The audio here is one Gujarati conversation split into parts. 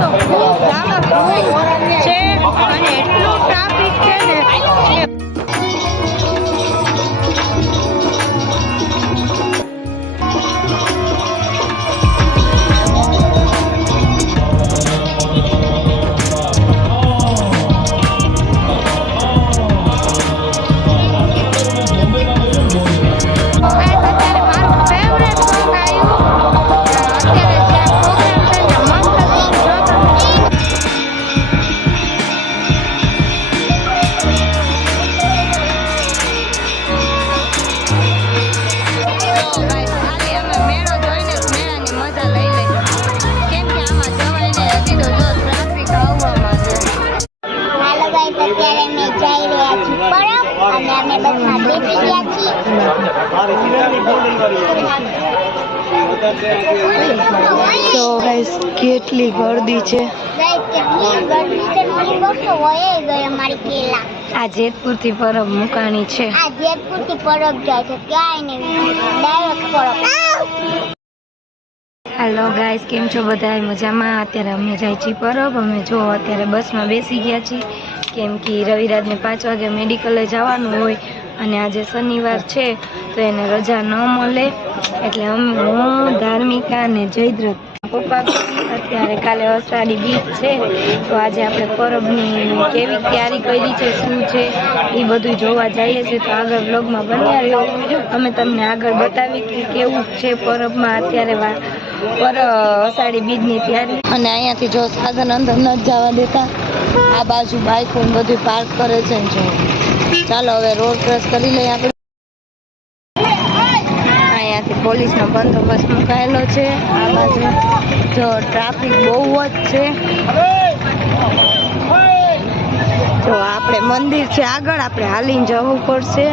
તો ખૂબ ધામ છે અને એટલું ટ્રાફિક છે ને તો ગાઈસ કેટલી ગર્દી છે આ જેતપુર થી પરબ મુકાણી છે આ જેતપુર થી પરબ જાય છે ક્યાંય નહીં ડાયરેક્ટ પરબ હેલો ગાઈસ કેમ છો બધા મજામાં અત્યારે અમે જાય છીએ પરબ અમે જો અત્યારે બસમાં બેસી ગયા છીએ કેમ કે રવિરાજને 5 વાગે મેડિકલે જવાનું હોય અને આજે શનિવાર છે તો એને રજા ન મળે એટલે હું ધાર્મિકા અને જયદ્રથ પપ્પા અત્યારે કાલે અષાઢી બીજ છે તો આજે આપણે પરબની કેવી તૈયારી કરી છે શું છે એ બધું જોવા જઈએ છીએ તો આગળ બ્લોગમાં બન્યા રહ્યો અમે તમને આગળ બતાવી કે કેવું છે પરબમાં અત્યારે અષાઢી બીજની તૈયારી અને અહીંયાથી જો સાધન અંદર ન જવા દેતા આ બાજુ બાઇકો બધું પાર્ક કરે છે જો ચાલો હવે રોડ ક્રોસ કરી લઈએ આપણે અહીંયાથી પોલીસનો બંદોબસ્ત મુકાયેલો છે આ બાજુ જો ટ્રાફિક બહુ જ છે જો આપણે મંદિર છે આગળ આપણે હાલીને જવું પડશે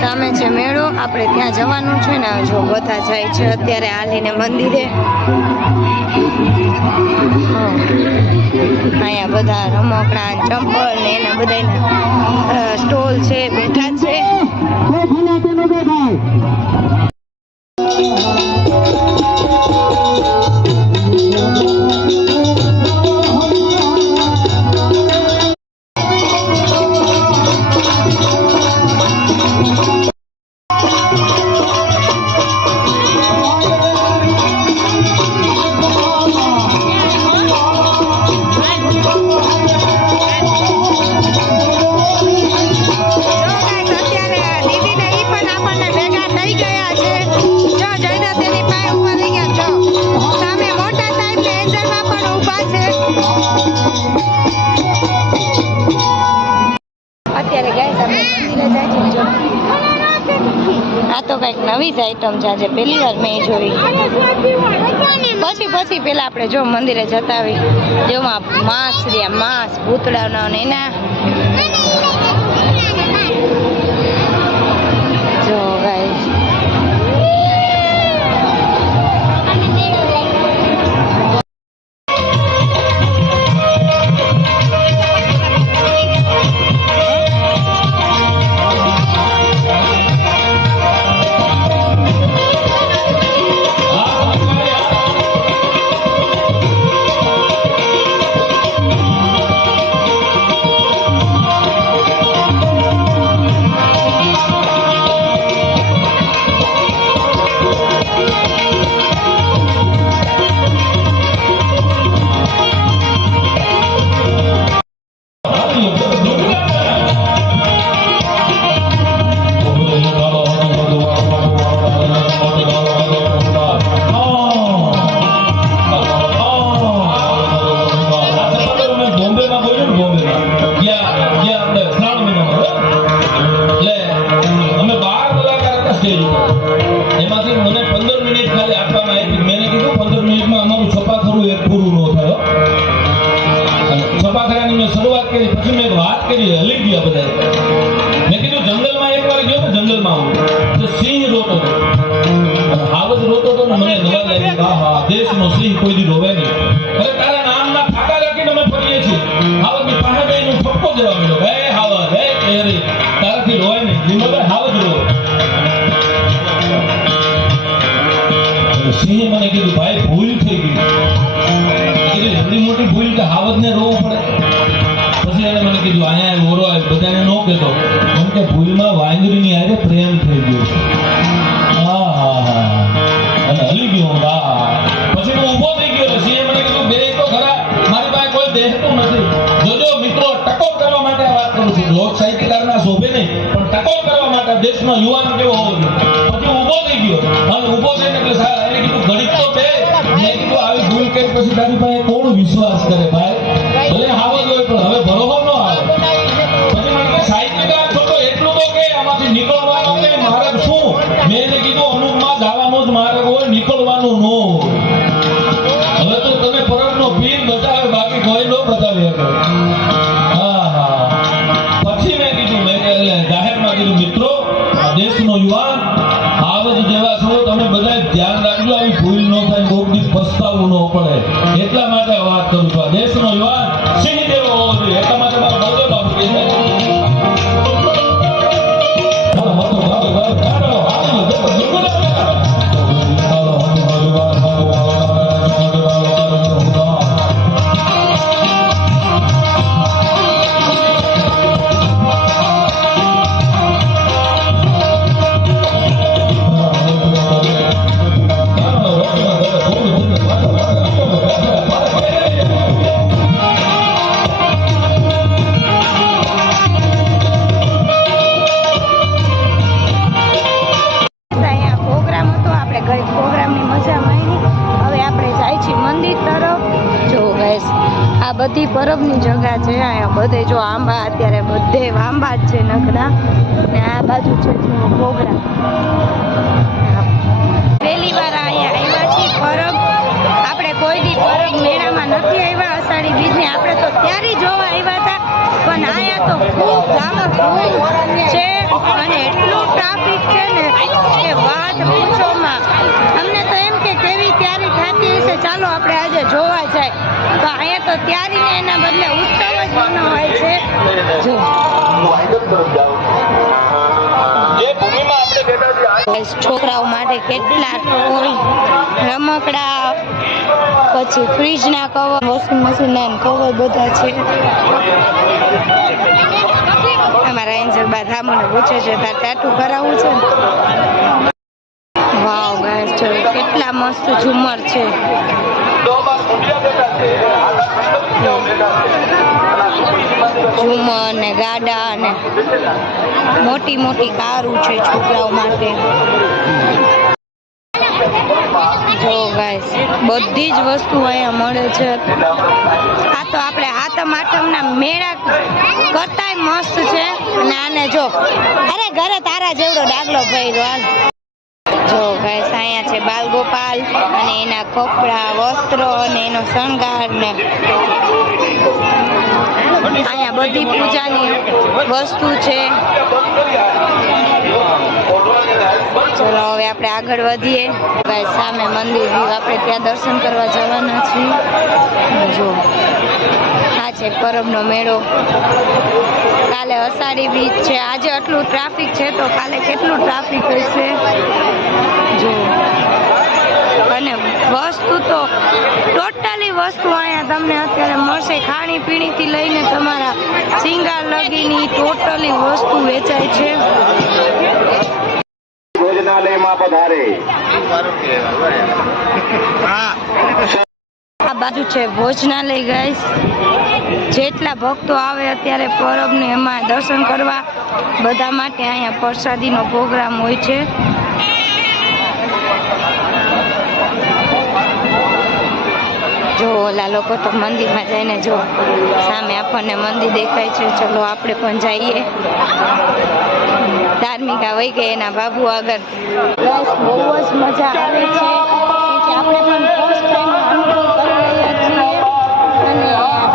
સામે છે મેળો આપણે ત્યાં જવાનું છે ને જો બધા જાય છે અત્યારે હાલીને મંદિરે અહીંયા બધા રમકડા ચંપલ ને એના બધા સ્ટોલ છે બેઠા છે આ તો કઈક નવી જ આઈટમ છે આજે પહેલી વાર મેં જોઈ પછી પેલા આપણે જો મંદિરે જતા આવી જેમાં માંસ ભૂતડાના ને એના જો ગાઈસ દેશનો સિંહ કોઈ દી રોવે નહીં. અરે તારા નામના ફાકા રાખીને અમે ફરીએ છીએ. હાવજની પાસે જઈને ઠપકો દેવા મળ્યો. હે હાવજ, હે કેરી, તારાથી રોવાય નહીં. લીમોભાઈ હાવજ રોવે. સિંહે મને કીધું ભાઈ ભૂલ થઈ ગઈ. એવડી મોટી ભૂલ કે હાવજને રોવું પડે. પછી એને મને કીધું અહીંયા ઓરો આવ્યો, બધાને ન કહેતો, કેમ કે ભૂલમાં વાંદરીની હારે પ્રેમ થઈ ગયો છે. હા હા હા અને હલી ગયો હું. હા પછી હું ઊભો થઈ ગયો. સિંહે મને કીધું બે તો ખરા, મારી પાસે કોઈ બેસતું નથી. જોજો મિત્રો, ટકોર કરવા માટે આ વાત કરું છું. લોક સાહિત્યકારના શોભે નહીં, પણ ટકોર કરવા માટે દેશનો યુવાન કેવો હોવો જોઈએ. પછી ઊભો થઈ ગયો અને ઊભો થઈને એટલે એને કીધું ઘડીક તો બે. મેં કીધું આવી ભૂલ કરી પછી તારી પાસે કોણ વિશ્વાસ કરે ભાઈ? ભલે હાવજ હોય પણ હવે ભરોસો ન આવે. પછી મને કે સાહિત્યકાર છો તો એટલું તો કે આમાંથી નીકળવાનું નહીં, માર્ગ શું? મેં એને કીધું અનુપમાં જવાનો જ માર્ગ હોય, નીકળવાનું ન હોય. હવે તો તમે પરબનો પીર બતાવે, બાકી કોઈ ન બતાવી શકે. હા હા પછી મેં કીધું, મેં એટલે જાહેરમાં કીધું, મિત્રો આ દેશનો યુવાન હાવજ જેવા છો, તમે બધા ધ્યાન રાખજો, આવી ભૂલ ન થાય, કોક દી પસ્તાવું ન પડે. એટલા માટે વાત કરું છું. આ દેશનો યુવાન સિંહ જેવો હોવો જોઈએ. એટલા માટે મારા બળદેવ બાપુ કહે છે. આ બધી પરબની જગા છે. અહીંયા બધે જો આંબા, અત્યારે બધે આંબા જ છે નખરા. ને આ બાજુ છે પ્રોગ્રામ. પહેલી વાર અહીંયા આવ્યા છીએ પરબ. આપણે કોઈ દી પરબ મેળામાં નથી આવ્યા અષાઢી બીજને. આપણે તો ત્યારે જોવા આવ્યા હતા, પણ અહીંયા તો ખૂબ ધામધૂમ છે અને એટલું ટ્રાફિક છે ને કે વાત પૂછોમાં. અમને તો એમ કે કેવી તૈયારી થતી હશે, ચાલો આપણે આજે જોવા જાય. તો અહીંયા તો તૈયારીને એના બદલે ઉત્સવ જ મનાવાય છે. જો છોકરાઓ માટે કેટલા ટોય, રમકડા, પછી ફ્રીજના કવર, વોશિંગ મશીનના કવર બધા છે. અમારા એન્જલ બા ધામોને પૂછે છે તાર ટાટુ કરાવવું છે. વાવ ગાઈસ, જો કેટલા મસ્ત ઝુમર છે. ઝુમર ને ગાડા ને મોટી મોટી કારું છે છોકરાઓ માટે. જો ગાઈસ, બધી જ વસ્તુ અહીંયા મળે છે. આ તો આપણે આતમ આઠમના મેળા કરતાંય મસ્ત છે. અને આને જો, અરે ઘરે તારા જેવડો ડાગલો ભર્યો. હાલ જો ગાઈસ, અહીંયા છે બાલગોપાલ અને એના કપડા, વસ્ત્રો અને એનો શણગાર ને અહીંયા બધી પૂજાની વસ્તુ છે. ચલો હવે આપણે આગળ વધીએ. ગાઈસ, સામે મંદિર, આપણે ત્યાં દર્શન કરવા જવાના છીએ. જો આ છે પરબનો મેળો. કાલે અષાઢી બીજ છે. આજે આટલું ટ્રાફિક છે તો કાલે કેટલું ટ્રાફિક હશે જો. અને વસ્તુ તો ટોટલી વસ્તુ અહીંયા તમને અત્યારે મળશે. ખાણી પીણીથી લઈને તમારા શિંગાર લગીની ટોટલી વસ્તુ વેચાય છે. ભોજનાલયમાં પધારે. આ બાજુ છે ભોજનાલય ગાઈસ. જેટલા ભક્તો આવે અત્યારે પરબને એમાં દર્શન કરવા, બધા માટે અહીંયા પ્રસાદીનો પ્રોગ્રામ હોય છે. જો ઓલા લોકો તો મંદિરમાં જઈને જો સામે આપણને મંદિર દેખાય છે. ચલો આપણે પણ જઈએ. ધાર્મિકા વહી ગઈ એના બાબુ આગળ. બસ બહુ જ મજા આવે છે. આપણે પણ ફર્સ્ટ ટાઈમ અનુભવ કરી રહ્યા છીએ અને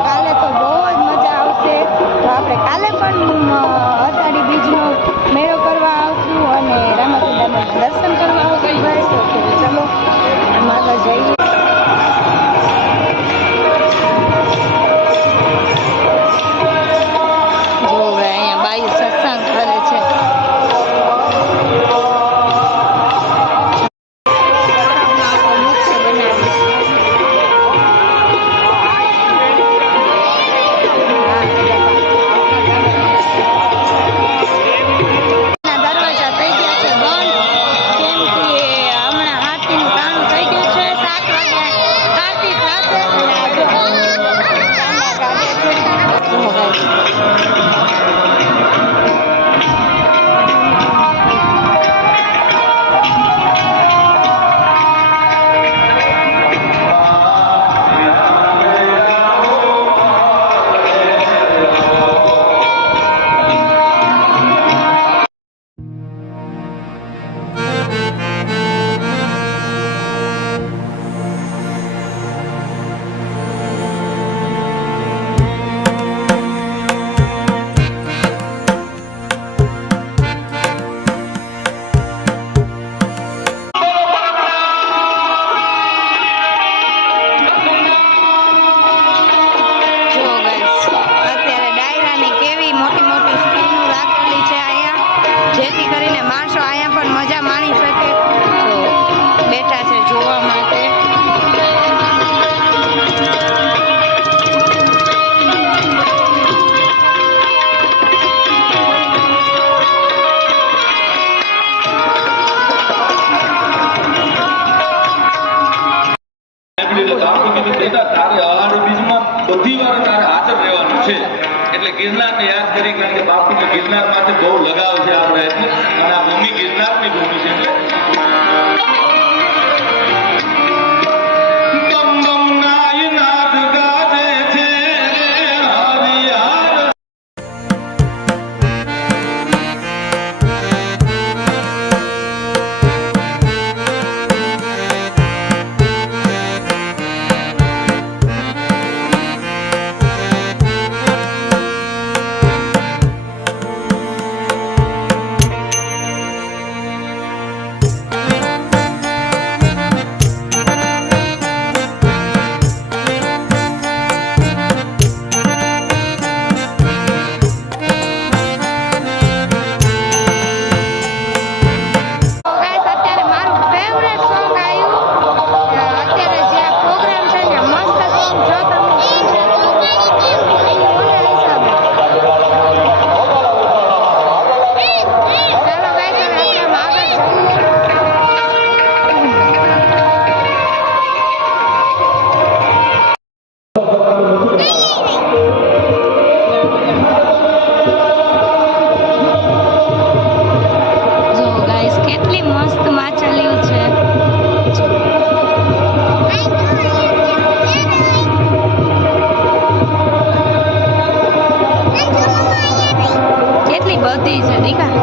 કાલે તો બહુ જ મજા આવશે. તો આપણે કાલે પણ અષાઢી બીજનો મેળો કરવા આવશું અને રામાપીરના દર્શન કરવા આવશું. બસ ચલો આગળ જઈએ. લગાવ છે આપણે એટલે અને આ ભૂમિ ગિરનારની ભૂમિ છે એટલે બમ બમ નાય નાદ ગાજે છે હરિયાર. ગાઈસ અત્યારે મારું ફેવરેટ સોંગ આવ્યું અત્યારે જે આ પ્રોગ્રામ છે ને મસ્ત સોંગ જો તમે ચાલો ગાઈસ હવે આપણે આગળ જો ગાઈસ કેટલી મસ્ત માછલીઓ છે. કેટલી બધી છે દીકા.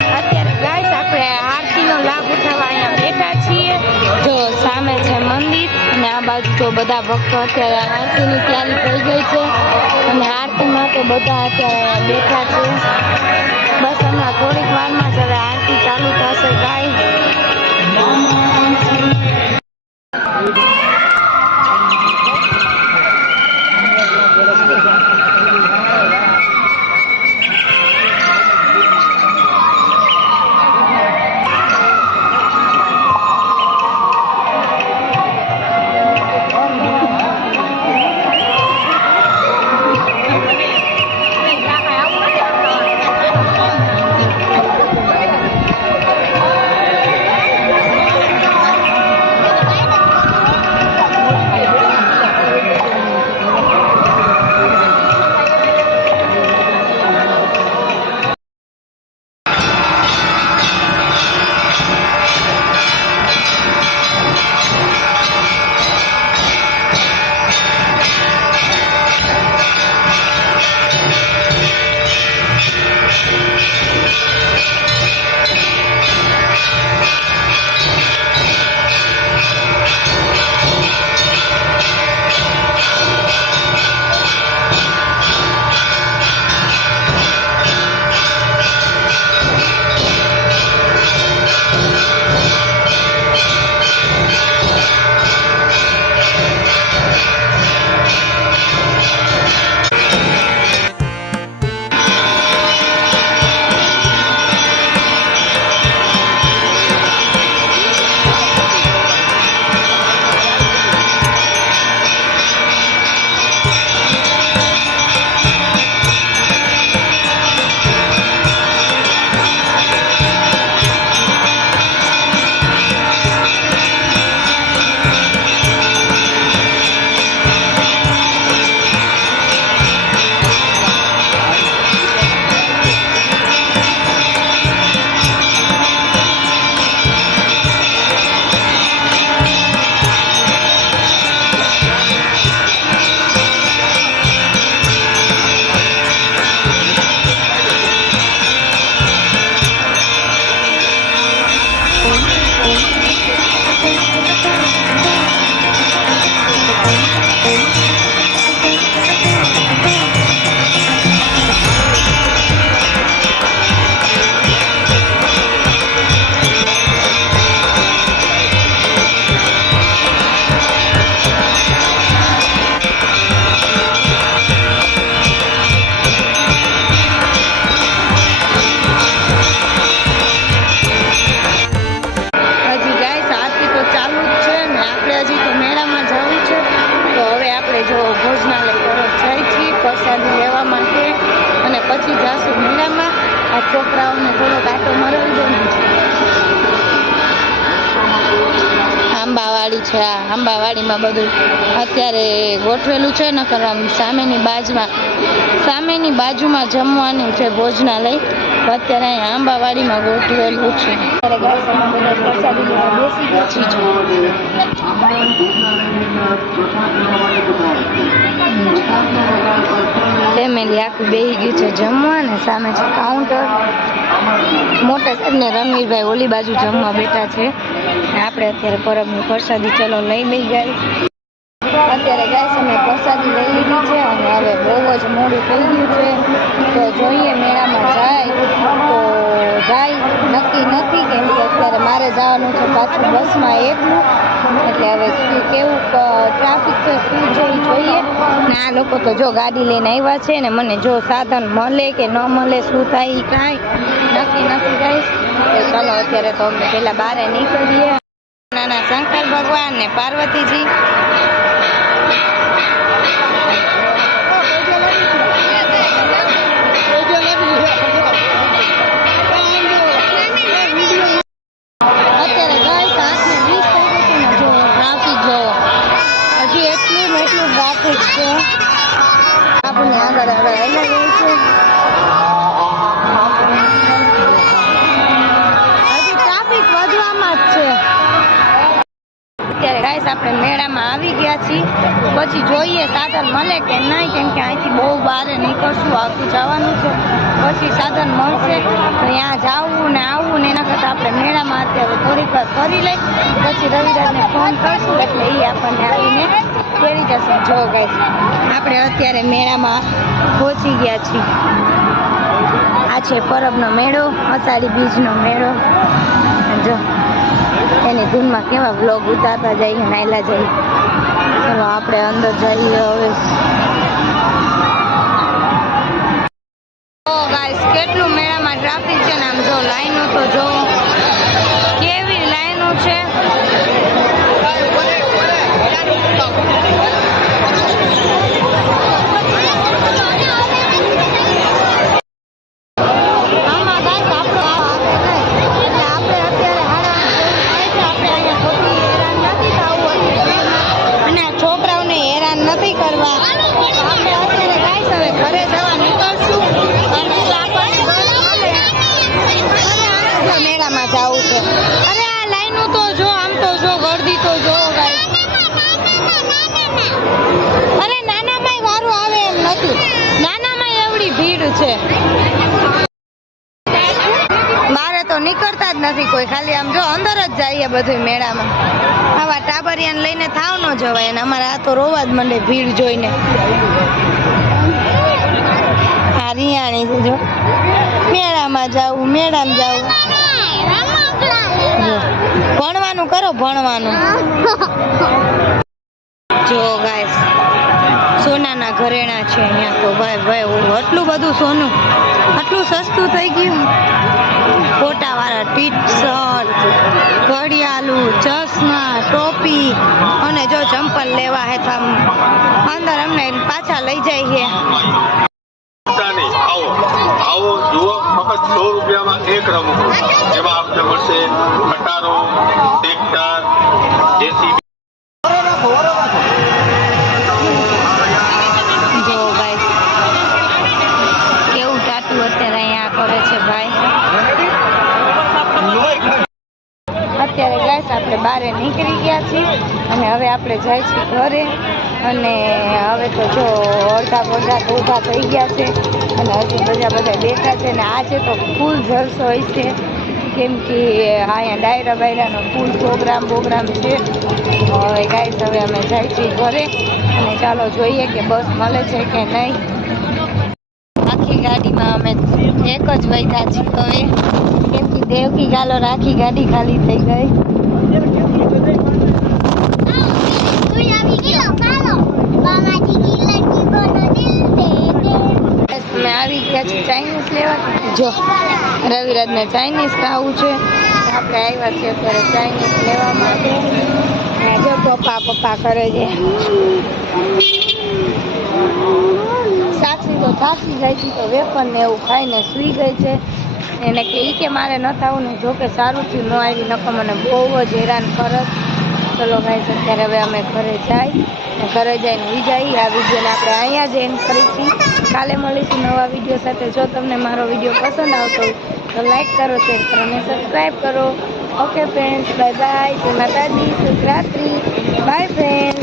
અત્યારે ગાઈસ આપણે આરતીનો લાભ ઉઠાવવા અહીંયા બેઠા છીએ. જો સામે છે મંદિર અને આ બાજુ તો બધા ભક્તો અત્યારે આરતીની તૈયારી થઈ ગઈ છે અને આરતી માટે બધા અત્યારે બેઠા છે. બસ હમણાં થોડીક વારમાં જ હવે આરતી ચાલુ થશે ગાઈસ. પછી જાશું મેળામાં. આ છોકરાઓને થોડોક આટો મરાવી દો ને. આંબાવાડી આંબાવાડી છે. આ આંબાવાડીમાં બધું અત્યારે ગોઠવેલું છે. નકર આમ સામેની બાજુમાં જમવાનું છે ભોજનાલય. તો અત્યારે અહીંયા આંબાવાડીમાં ગોઠવેલું છે. ફેમિલી આખું બેસી ગયું છે જમવા ને સામે છે કાઉન્ટર. મોટા સાહેબ ને રણવીરભાઈ ઓલી બાજુ જમવા બેઠા છે. આપણે અત્યારે પરબની પ્રસાદી ચલો લઈ ગઈ. અત્યારે ગાઈસ અમે પ્રસાદી લઈ લીધી છે અને હવે બહુ જ મોડું થઈ ગયું છે. તો જોઈએ મેળામાં જાય તો જાય, નક્કી નથી. કેમ કે અત્યારે મારે જવાનું છે પાછું બસમાં એકલું. એટલે હવે શું કેવું ટ્રાફિક છે શું છે એ જોઈએ. ને આ લોકો તો જો ગાડી લઈને આવ્યા છે ને મને જો સાધન મળે કે ન મળે શું થાય એ કાંઈ નક્કી નથી ગાઈસ. તો ચાલો અત્યારે તો અમે પહેલાં બહાર નીકળીએ. નાના શંકર ભગવાન ને પાર્વતીજી. અત્યારે ગાઈસ 8:20 થઈ ગયું છે ને જો ટ્રાફિક જોવો. હજી એટલું ટ્રાફિક છે. આપણને આગળ આવી જાય છે. હજી ટ્રાફિક વધવામાં જ છે. અત્યારે ગાઈસ આપણે મેળામાં આવી ગયા છીએ. પછી જોઈએ સાધન મળે કે નહીં. કેમ કે અહીંથી બહુ બહાર નીકળશું, આગળ જવાનું છે. પછી સાધન મળશે તો ત્યાં જવું ને આવવું ને એના કરતાં આપણે મેળામાં અત્યારે થોડીક વાર ફરી લઈ પછી રવિરાજને ફોન કરશું એટલે એ આપણને આવીને તેડી જશે. જો ગાઈસ આપણે અત્યારે મેળામાં પહોંચી ગયા છીએ. આ છે પરબનો મેળો, અષાઢી બીજનો મેળો. જો એની ધૂનમાં કેવા વ્લોગ ઉતારતા જઈએ, નાયલા જઈએ. ચલો આપણે અંદર જઈએ હવે. ગાઈસ કેટલું મેળામાં ટ્રાફિક છે ને આમ જો લાઈનો તો જો કેવી લાઈનો છે. મેળામાં જવું છે. અરે આ લાઈનો તો જો, આમ તો જો ગર્દી તો જો. અરે નાનામાં વારું આવે એમ નથી. નાનામાં એવડી ભીડ છે. બારે તો નીકળતા જ નથી કોઈ. ખાલી આમ જો અંદર જ જઈએ બધું મેળામાં. આવા ટાબરિયાને લઈને થાવ ન જવાય. અને અમારે આ તો રોવા જ મંડે ભીડ જોઈને. આ રિયાણી છે જો. મેળામાં જવું, મેળામાં જવું. ભણવાનું કરો, ભણવાનું. જો ગાઈસ સોનાના ઘરેણા છે અહીંયા તો. ભાઈ આટલું બધું સોનું, આટલું સસ્તું થઈ ગયું. ફોટાવાળા ટી-શર્ટ, ઘડિયાળું, ચશ્મા, ટોપી અને જો ચંપલ લેવા હે તો અંદર અમને પાછા લઈ જાય છે. આવો જુઓ, ફક્ત 100 રૂપિયામાં એક રમકડું જેમાં આપને મળશે ખટારો, ટ્રેક્ટર, જેસીબી. જો ગાઈસ કેવું ટાટું અત્યારે અહીંયા કરે છે ભાઈ. અત્યારે ગાઈસ આપણે બહાર નીકળી ગયા છીએ અને હવે આપણે જાય છીએ ઘરે. અને હવે તો જો અડધા તો ઊભા થઈ ગયા છે અને હજી બધા બેઠા છે. ને આજે તો ફૂલ જલસો હોય છે. કેમ કે અહીંયા ડાયરા ફૂલ પ્રોગ્રામ છે. હવે ગાઈસ હવે અમે જાય છીએ ઘરે અને ચાલો જોઈએ કે બસ મળે છે કે નહીં. આખી ગાડીમાં અમે એક જ વૈધા છીએ હવે. કેમ કે દેવકી ગાલો આખી ગાડી ખાલી થઈ ગઈ. અમે આવી ગયા છીએ ચાઇનીઝ લેવા. જો રવિરાજને ચાઇનીઝ ખાવું છે. આપણે આવ્યા છીએ અત્યારે ચાઇનીઝ લેવા માટે. જો પપ્પા કરે છે. સાક્ષી તો થાકી જાય છે તો વેફર ને એવું ખાઈને સૂઈ ગઈ છે. એને કે મારે ન થવું ને. જો કે સારું થયું ન આવી, નકર મને બહુ જ હેરાન કરત. ચલો ગાઈસ અત્યારે હવે અમે ઘરે જઈને ઉઈ જઈએ. આ વિડીયોને આપણે અહીંયા જ એન્ડ કરીશું. કાલે મળીશું નવા વિડીયો સાથે. જો તમને મારો વિડીયો પસંદ આવતો હોય તો લાઈક કરો, શેર કરો અને સબસ્ક્રાઈબ કરો. Okay friends, bye bye. જય માતાજી, શુભ રાત્રિ. By friends.